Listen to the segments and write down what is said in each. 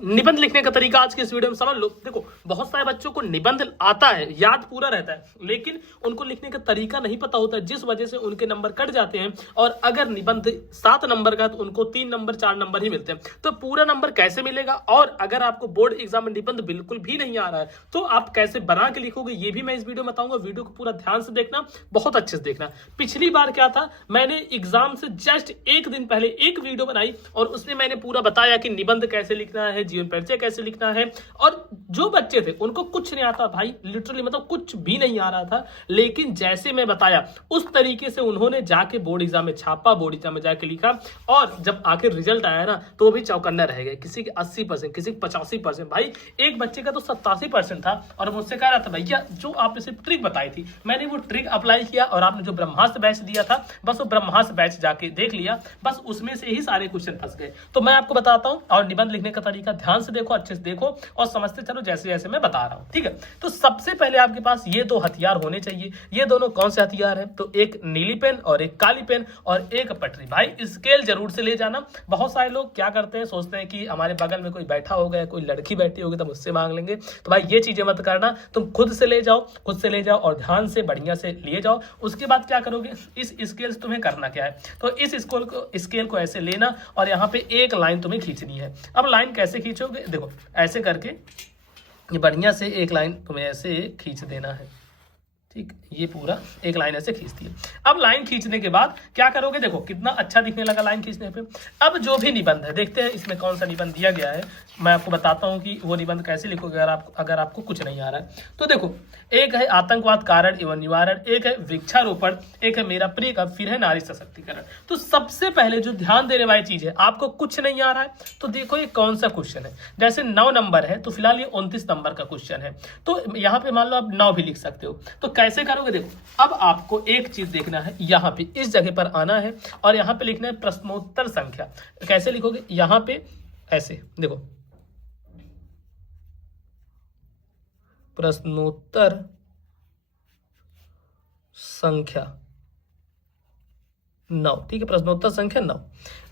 निबंध लिखने का तरीका आज के इस वीडियो में समझ लो। देखो, बहुत सारे बच्चों को निबंध आता है, याद पूरा रहता है, लेकिन उनको लिखने का तरीका नहीं पता होता है, जिस वजह से उनके नंबर कट जाते हैं। और अगर निबंध 7 नंबर का तो उनको 3 नंबर 4 नंबर ही मिलते हैं। तो पूरा नंबर कैसे मिलेगा, और अगर आपको बोर्ड एग्जाम में निबंध बिल्कुल भी नहीं आ रहा है तो आप कैसे बना के लिखोगे, ये भी मैं इस वीडियो में बताऊंगा। वीडियो को पूरा ध्यान से देखना, बहुत अच्छे से देखना। पिछली बार क्या था, मैंने एग्जाम से जस्ट एक दिन पहले एक वीडियो बनाई और उसमें मैंने पूरा बताया कि निबंध कैसे लिखना है, जीवन परिचय कैसे लिखना है। और जो बच्चे थे उनको कुछ नहीं आता भाई, लिटरली मतलब कुछ भी नहीं आ रहा था, लेकिन जैसे मैं बताया उस तरीके से उन्होंने जाके बोर्ड एग्जाम में छापा, बोर्ड एग्जाम में जाके लिखा। और जब आखिर रिजल्ट आया ना तो वो भी चौकन्ना रह गए। किसी के 80%, किसी के 85%, भाई एक बच्चे का तो 87% था। और मुझसे कह रहा था भैया जो आपने सिर्फ ट्रिक बताई थी, मैंने वो ट्रिक अप्लाई किया और आपने जो ब्रह्मास्त्र बैच दिया था, बस वो ब्रह्मास्त्र बैच जाके देख लिया, बस उसमें से ही सारे क्वेश्चन फंस गए। तो मैं आपको बताता हूं, और निबंध लिखने का तरीका ध्यान से देखो, अच्छे से देखो और समझते चलो जैसे जैसे मैं बता रहा हूं, ठीक है। तो सबसे पहले आपके पास ये 2 हथियार होने चाहिए। ये दोनों कौन से हथियार हैं, तो एक नीली पेन और एक काली पेन और एक पटरी। भाई स्केल जरूर से ले जाना। बहुत सारे लोग क्या करते हैं, सोचते हैं कि हमारे बगल में कोई बैठा होगा, कोई लड़की बैठी होगी तो मुझसे मांग लेंगे। तो भाई ये चीजें मत करना, तुम खुद से ले जाओ, खुद से ले जाओ और ध्यान से बढ़िया से लिए जाओ। उसके बाद क्या करोगे, इस स्केल से तुम्हें करना क्या है, तो इस स्केल को ऐसे लेना और यहाँ पे एक लाइन तुम्हें खींचनी है। अब लाइन कैसे खींचोगे, देखो ऐसे करके ये बढ़िया से एक लाइन तुम्हें ऐसे खींच देना है, ठीक। ये पूरा एक लाइन ऐसे खींचती है। अब लाइन खींचने के बाद क्या करोगे, देखो कितना अच्छा दिखने लगा लाइन खींचने पे। अब जो भी निबंध है, देखते हैं इसमें कौन सा निबंध दिया गया है। मैं आपको बताता हूं कि वो निबंध कैसे लिखोगे अगर आपको कुछ नहीं आ रहा है तो। देखो, एक है आतंकवाद कारण एवं निवारण, एक है वृक्षारोपण, एक है मेरा प्रिय कब, फिर है नारी सशक्तिकरण। तो सबसे पहले जो ध्यान देने वाली चीज है, आपको कुछ नहीं आ रहा है तो देखो ये कौन सा क्वेश्चन है। जैसे 9 नंबर है तो फिलहाल ये 29 नंबर का क्वेश्चन है, तो यहाँ पे मान लो आप 9 भी लिख सकते हो। तो कैसे करोगे, देखो अब आपको एक चीज देखना है, यहाँ पे इस जगह पर आना है और यहाँ पे लिखना है प्रश्नोत्तर संख्या। कैसे लिखोगे, यहाँ पे ऐसे देखो, प्रश्नोत्तर संख्या 9, ठीक है, प्रश्नोत्तर संख्या 9।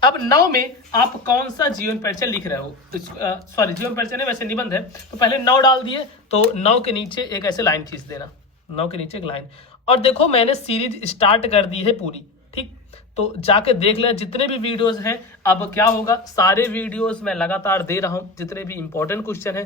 अब 9 में आप कौन सा जीवन परिचय लिख रहे हो, तो सॉरी जीवन परिचय नहीं, वैसे निबंध है। तो पहले 9 डाल दिए, तो 9 के नीचे एक ऐसे लाइन खींच देना, 9 के नीचे एक लाइन। और देखो मैंने सीरीज स्टार्ट कर दी है पूरी, ठीक। तो जाके देख लें जितने भी वीडियोस हैं। अब क्या होगा, सारे वीडियोस मैं लगातार दे रहा हूं, जितने भी इंपॉर्टेंट क्वेश्चन हैं,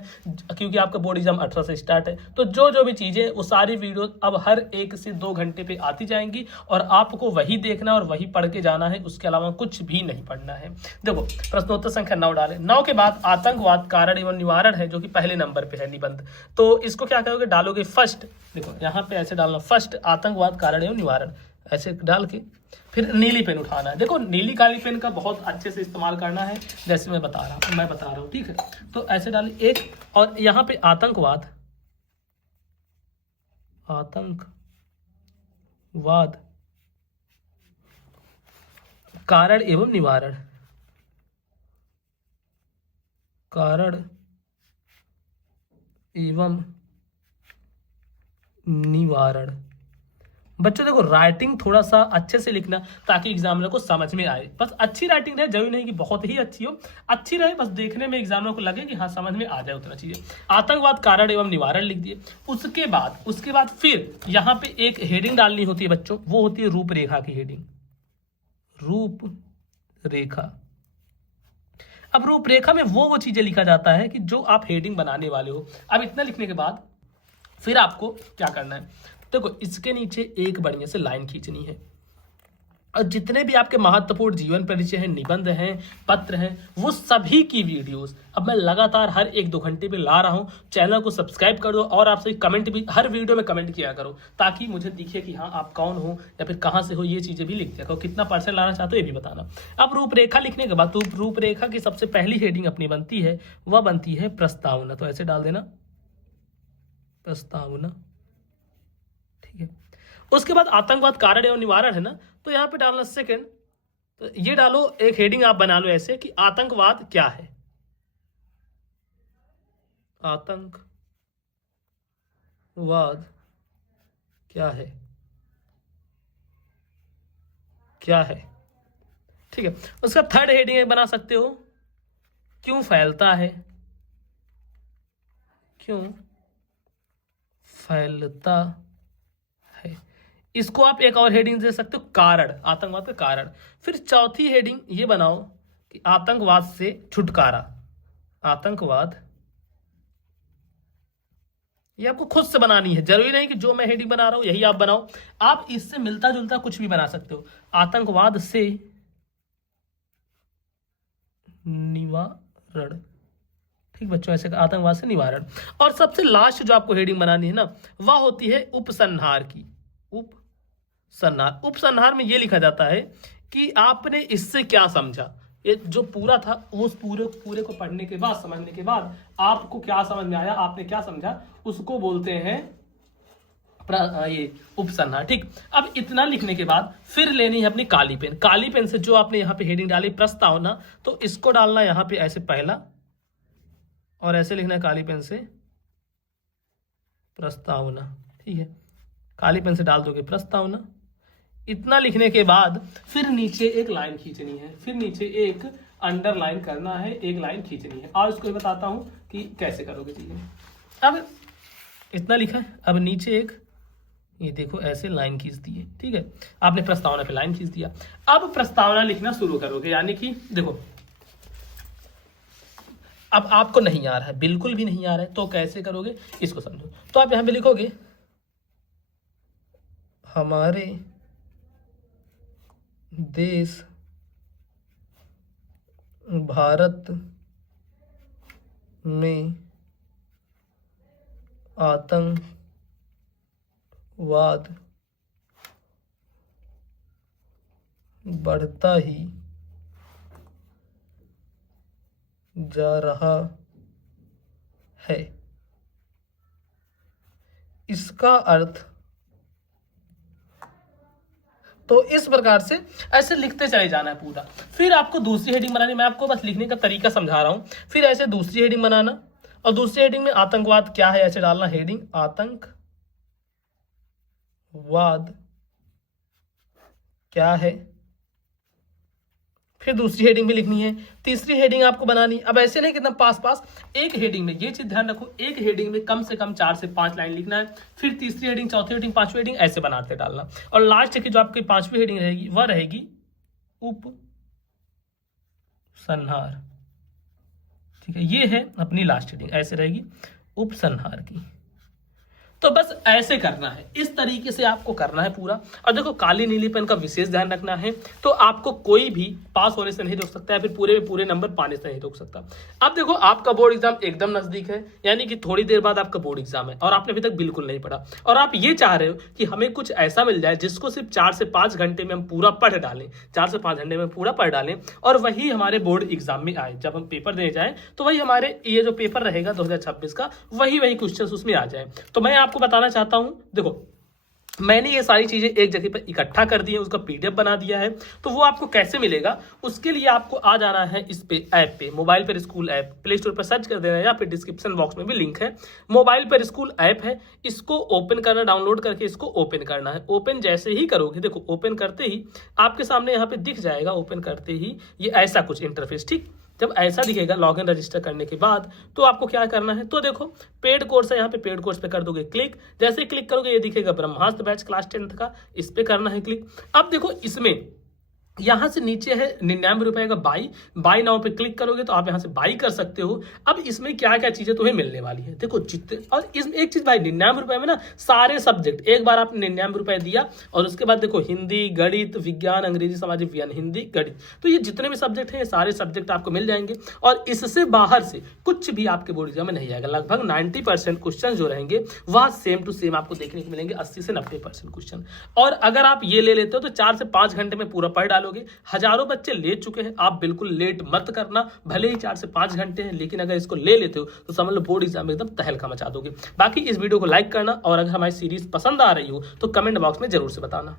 क्योंकि आपका बोर्ड एग्जाम 18 से स्टार्ट है। तो जो जो भी चीजें, वो सारी वीडियोस अब हर 1 से 2 घंटे पे आती जाएंगी और आपको वही देखना और वही पढ़ के जाना है, उसके अलावा कुछ भी नहीं पढ़ना है। देखो प्रश्नोत्तर संख्या 9 डाले, 9 के बाद आतंकवाद कारण एवं निवारण है, जो कि पहले नंबर पे है निबंध। तो इसको क्या करोगे, डालोगे फर्स्ट, देखो यहाँ पे ऐसे डालना, फर्स्ट आतंकवाद कारण एवं निवारण, ऐसे डाल के फिर नीली पेन उठाना है। देखो नीली काली पेन का बहुत अच्छे से इस्तेमाल करना है, जैसे मैं बता रहा हूँ, ठीक है। तो ऐसे डालिए एक, और यहाँ पे आतंकवाद कारण एवं निवारण, कारण एवं निवारण। बच्चों देखो राइटिंग थोड़ा सा अच्छे से लिखना ताकि एग्जामिनर को समझ में आए। बस अच्छी राइटिंग रहे, जरूरी नहीं कि बहुत ही अच्छी हो, अच्छी रहे, बस देखने में एग्जामिनर को लगे कि हाँ समझ में आ जाए उतना चीजें। आतंकवाद कारण एवं निवारण लिख दिए। उसके बाद फिर यहाँ पे एक हेडिंग डालनी होती है बच्चों, वो होती है रूपरेखा की हेडिंग, रूपरेखा। अब रूपरेखा में वो चीजें लिखा जाता है कि जो आप हेडिंग बनाने वाले हो। अब इतना लिखने के बाद फिर आपको क्या करना है, देखो इसके नीचे एक बढ़िया से लाइन खींचनी है और जितने भी आपके महत्वपूर्ण जीवन परिचय हैं, निबंध हैं, पत्र हैं, वो सभी की वीडियोस अब मैं लगातार हर 1-2 घंटे पे ला रहा हूं। चैनल को सब्सक्राइब कर दो और आपसे कमेंट भी हर वीडियो में कमेंट किया करो, ताकि मुझे दिखे कि हाँ आप कौन हो या फिर कहाँ से हो। ये चीजें भी लिख दिया करो, कितना परसेंट लाना चाहते हो ये भी बताना। अब रूपरेखा लिखने के बाद रूपरेखा की सबसे पहली हेडिंग अपनी बनती है, वह बनती है प्रस्तावना। तो ऐसे डाल देना प्रस्तावना, ठीक है। उसके बाद आतंकवाद कारण एवं निवारण है ना, तो यहां पे डालना सेकंड। तो ये डालो, एक हेडिंग आप बना लो ऐसे कि आतंकवाद क्या है, आतंकवाद क्या है, ठीक है। उसका थर्ड हेडिंग बना सकते हो, क्यों फैलता है, क्यों फैलता है। इसको आप एक और हेडिंग दे सकते हो, कारण, आतंकवाद का कारण। फिर चौथी हेडिंग ये बनाओ कि आतंकवाद से छुटकारा। आतंकवाद, ये आपको खुद से बनानी है, जरूरी नहीं कि जो मैं हेडिंग बना रहा हूं यही आप बनाओ, आप इससे मिलता जुलता कुछ भी बना सकते हो। आतंकवाद से निवारण, ठीक बच्चों, ऐसे आतंकवाद से निवारण। और सबसे लास्ट जो आपको हेडिंग बनानी है ना, वह होती है उपसंहार की। उपसंहार, उपसंहार में यह लिखा जाता है कि आपने इससे क्या समझा। ये जो पूरा था उस पूरे को पढ़ने के बाद, समझने के बाद आपको क्या समझ में आया, आपने क्या समझा, उसको बोलते हैं ये उपसंहार। ठीक, अब इतना लिखने के बाद फिर लेनी है अपनी काली पेन। काली पेन से जो आपने यहाँ पे हेडिंग डाली प्रस्तावना, तो इसको डालना यहाँ पे ऐसे पहला, और ऐसे लिखना है काली पेन से प्रस्तावना। ठीक है, काली पेन से डाल दोगे प्रस्तावना। इतना लिखने के बाद फिर नीचे एक लाइन खींचनी है, फिर नीचे एक अंडरलाइन करना है, एक लाइन खींचनी है। और इसको बताता हूं कि कैसे करोगे चीजें। अब इतना लिखा है, अब नीचे एक, ये देखो ऐसे लाइन खींच दी है। ठीक है, आपने प्रस्तावना पे लाइन खींच दिया। अब प्रस्तावना लिखना शुरू करोगे, यानी कि देखो अब आपको नहीं आ रहा है, बिल्कुल भी नहीं आ रहा है, तो कैसे करोगे इसको समझो। तो आप यहां पे लिखोगे हमारे देश भारत में आतंकवाद बढ़ता ही जा रहा है। इसका अर्थ, तो इस प्रकार से ऐसे लिखते चले जाना है पूरा। फिर आपको दूसरी हेडिंग बनानी, मैं आपको बस लिखने का तरीका समझा रहा हूं। फिर ऐसे दूसरी हेडिंग बनाना, और दूसरी हेडिंग में आतंकवाद क्या है ऐसे डालना, हेडिंग आतंकवाद क्या है। फिर दूसरी हेडिंग भी लिखनी है, तीसरी हेडिंग आपको बनानी। अब ऐसे नहीं कितना पास पास, एक हेडिंग में, ये चीज ध्यान रखो, एक हेडिंग में कम से कम 4 से 5 लाइन लिखना है। फिर तीसरी हेडिंग, चौथी हेडिंग, पांचवी हेडिंग, ऐसे बनाते डालना। और लास्ट की जो आपकी पांचवी हेडिंग रहेगी वह रहेगी उपसंहार। ठीक है, ये है अपनी लास्ट हेडिंग, ऐसे रहेगी उपसंहार की। तो बस ऐसे करना है, इस तरीके से आपको करना है पूरा। और देखो काली नीली पेन का विशेष ध्यान रखना है, तो आपको कोई भी पास होने से नहीं रोक सकता है, फिर पूरे में पूरे नंबर पाने से नहीं रोक सकता। अब देखो आपका बोर्ड एग्जाम एकदम नजदीक है, यानी कि थोड़ी देर बाद आपका बोर्ड एग्जाम है, और आपने अभी तक बिल्कुल नहीं पढ़ा, और आप ये चाह रहे हो कि हमें कुछ ऐसा मिल जाए जिसको सिर्फ 4 से 5 घंटे में हम पूरा पढ़ डालें, 4 से 5 घंटे में पूरा पढ़ डालें, और वही हमारे बोर्ड एग्जाम में आए। जब हम पेपर देने जाए तो वही हमारे ये जो पेपर रहेगा 2026 का, वही क्वेश्चन उसमें आ जाए। तो मैं आपको बताना चाहता हूं, देखो मैंने ये सारी चीजें एक जगह पर इकट्ठा कर दी है, उसका पीडीएफ बना दिया है। तो वो आपको कैसे मिलेगा, उसके लिए आपको आ जाना है इस पे ऐप पे, मोबाइल पर स्कूल ऐप, प्ले स्टोर पर सर्च कर देना है, या फिर डिस्क्रिप्शन बॉक्स में भी लिंक है। मोबाइल पर स्कूल ऐप है, इसको ओपन करना, डाउनलोड करके इसको ओपन करना है। ओपन जैसे ही करोगे, देखो ओपन करते ही आपके सामने यहाँ पे दिख जाएगा, ओपन करते ही ये ऐसा कुछ इंटरफेस। ठीक, जब ऐसा दिखेगा लॉगिन रजिस्टर करने के बाद, तो आपको क्या करना है, तो देखो पेड कोर्स है, यहाँ पे पेड कोर्स पे कर दोगे क्लिक। जैसे क्लिक करोगे ये दिखेगा ब्रह्मास्त्र बैच क्लास 10th का, इस पे करना है क्लिक। अब देखो इसमें यहां से नीचे है 99 रुपए का बाई नाउ पे क्लिक करोगे तो आप यहां से बाई कर सकते हो। अब इसमें क्या क्या चीजें तुम्हें मिलने वाली है, देखो जितने, और इसमें एक चीज भाई 99 रुपए में ना सारे सब्जेक्ट, एक बार आपने 99 रुपए दिया, और उसके बाद देखो हिंदी, गणित, विज्ञान, अंग्रेजी, सामाजिक विज्ञान, हिंदी, गणित, तो ये जितने भी सब्जेक्ट है ये सारे सब्जेक्ट आपको मिल जाएंगे। और इससे बाहर से कुछ भी आपके बोर्ड एग्जाम में नहीं आएगा। लगभग 90% क्वेश्चन जो रहेंगे वह सेम टू सेम आपको देखने को मिलेंगे, 80 से 90% क्वेश्चन। और अगर आप ये ले लेते हो तो 4 से 5 घंटे में पूरा पढ़ डालोगे। हजारों बच्चे ले चुके हैं, आप बिल्कुल लेट मत करना, भले ही 4 से 5 घंटे हैं, लेकिन अगर इसको ले लेते हो तो समझ लो बोर्ड एग्जाम में एकदम तहलका मचा दोगे। बाकी इस वीडियो को लाइक करना, और अगर हमारी सीरीज पसंद आ रही हो तो कमेंट बॉक्स में जरूर से बताना।